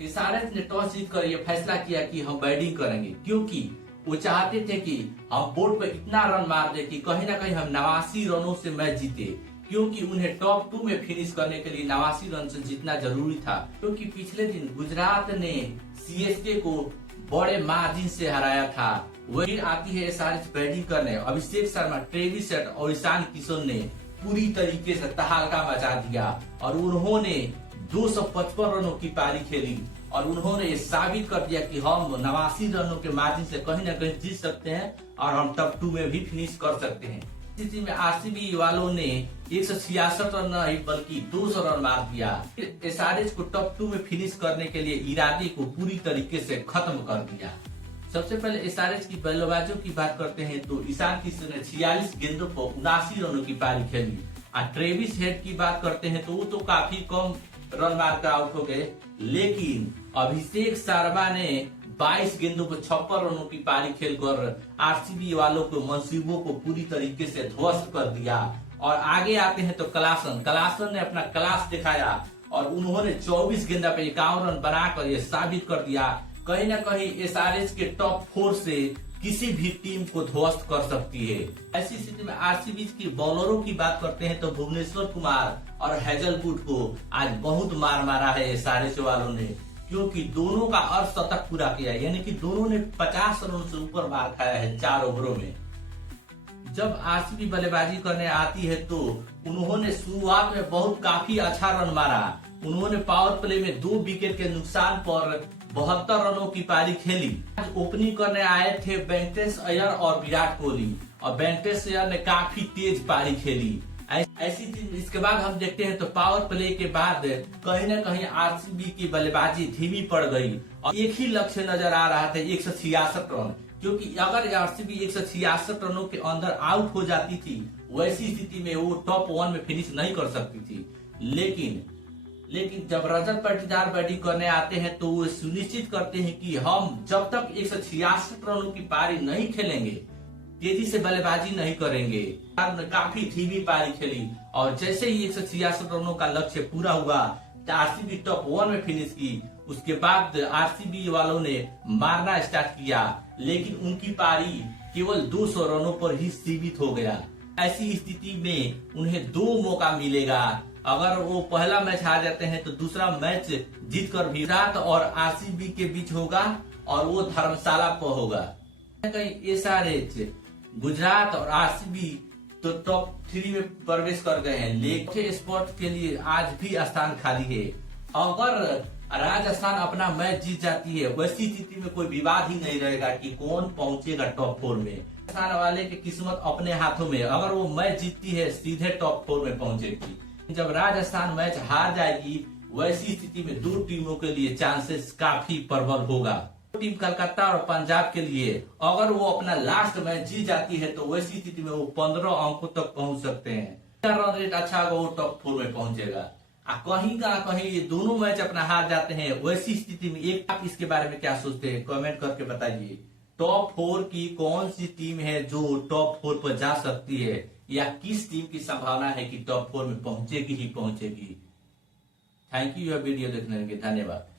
SRH ने toss जीत कर यह फैसला किया कि हम बैटिंग करेंगे, क्योंकि वो चाहते थे कि हम बोर्ड पर इतना रन मार दे कि कहीं ना कहीं हम 89 रनों से मैच जीते, क्योंकि उन्हें टॉप 2 में फिनिश करने के लिए 89 रन से जीतना जरूरी था। क्योंकि पिछले दिन गुजरात ने सीएसके को बड़े मार्जिन से हराया था। वही आती है एसआरएच बैटिंग करने। अभिषेक शर्मा, ट्रेविस हेड और ईशान किशन ने पूरी तरीके से तहलका मचा दिया और उन्होंने 255 रनों की पारी खेली और उन्होंने ये साबित कर दिया कि हम 89 रनों के मार्जिन से कहीं ना कहीं जीत सकते हैं और हम टॉप 2 में भी फिनिश कर सकते हैं। स्थिति में आरसीबी वालों ने 166 रन नहीं बल्कि 200 रन मार दिया। एसआरएच को टॉप 2 में फिनिश करने के लिए इरादे को पूरी तरीके से खत्म कर दिया। सबसे पहले एसआरएच की बल्लेबाजों की बात करते हैं तो ईशान किशन ने 46 गेंदों पर 79 रनों की पारी खेली। और ट्रेविस हेड की बात करते हैं तो वो तो काफी कम रन मार कर आउट हो गए, लेकिन अभिषेक शर्मा ने 22 गेंदों पर 56 रनों की पारी खेलकर आरसीबी वालों के मंसूबों को पूरी तरीके से ध्वस्त कर दिया। और आगे आते हैं तो कलासन ने अपना क्लास दिखाया और उन्होंने 24 गेंदा पे 51 रन बनाकर यह साबित कर दिया कहीं ना कहीं एसआरएच के टॉप 4 से किसी भी टीम को ध्वस्त कर सकती है। ऐसी स्थिति में आरसीबी की बॉलरों की बात करते हैं तो भुवनेश्वर कुमार और हेजलवुड को आज बहुत मार मारा है एसआरएच वालों ने, क्योंकि दोनों का अर्धशतक पूरा किया, यानी कि दोनों ने 50 रनों से ऊपर मार खाया है 4 ओवरों में। जब आरसीबी बल्लेबाजी करने आती है तो उन्होंने शुरुआत में बहुत काफी अच्छा रन मारा। उन्होंने पावर प्ले में 2 विकेट के नुकसान पर 72 रनों की पारी खेली। आज ओपनिंग करने आए थे वेंकटेश अय्यर और विराट कोहली और वेंकटेश अय्यर ने काफी तेज पारी खेली। ऐसी इसके बाद हम देखते हैं तो पावर प्ले के बाद कहीं ना कहीं आरसीबी की बल्लेबाजी धीमी पड़ गई और एक ही लक्ष्य नजर आ रहा था 166 रन, क्योंकि अगर आरसीबी 166 रनों के अंदर आउट हो जाती थी वैसी स्थिति में वो टॉप 1 में फिनिश नहीं कर सकती थी। लेकिन जब रजत पाटीदार बैटिंग करने आते हैं तो वो सुनिश्चित करते हैं कि हम जब तक 166 रनों की पारी नहीं खेलेंगे, तेजी से बल्लेबाजी नहीं करेंगे। काफी धीमी पारी खेली और जैसे ही 166 रनों का लक्ष्य पूरा हुआ आरसीबी टॉप 1 में फिनिश की। उसके बाद आरसीबी वालों ने मारना स्टार्ट किया, लेकिन उनकी पारी केवल 200 रनों पर ही सीमित हो गया। ऐसी स्थिति में उन्हें 2 मौका मिलेगा। अगर वो पहला मैच हार जाते हैं तो दूसरा मैच जीतकर भी गुजरात और आरसीबी के बीच होगा और वो धर्मशाला पर होगा। कहीं एसआरएच, गुजरात और आरसीबी तो टॉप 3 में प्रवेश कर गए हैं, लेकिन स्पॉट के लिए आज भी स्थान खाली है। अगर राजस्थान अपना मैच जीत जाती है वैसी स्थिति में कोई विवाद ही नहीं रहेगा कि कौन पहुंचेगा टॉप 4 में। राजस्थान वाले की किस्मत अपने हाथों में, अगर वो मैच जीतती है सीधे टॉप 4 में पहुंचेगी। जब राजस्थान मैच हार जाएगी वैसी स्थिति में 2 टीमों के लिए चांसेस काफी प्रबल होगा। टीम कलकत्ता और पंजाब के लिए अगर वो अपना लास्ट मैच जीत जाती है तो वैसी स्थिति में वो 15 अंकों तक पहुंच सकते हैं। रन रेट अच्छा होगा वो टॉप 4 में पहुंचेगा। कहीं का कहीं ये दोनों मैच अपना हार जाते हैं वैसी स्थिति में आप इसके बारे में क्या सोचते हैं कमेंट करके बताइए। टॉप 4 की कौन सी टीम है जो टॉप 4 पर जा सकती है, या किस टीम की संभावना है कि टॉप 4 में पहुंचेगी ही पहुंचेगी। थैंक यू यह वीडियो देखने के लिए, धन्यवाद।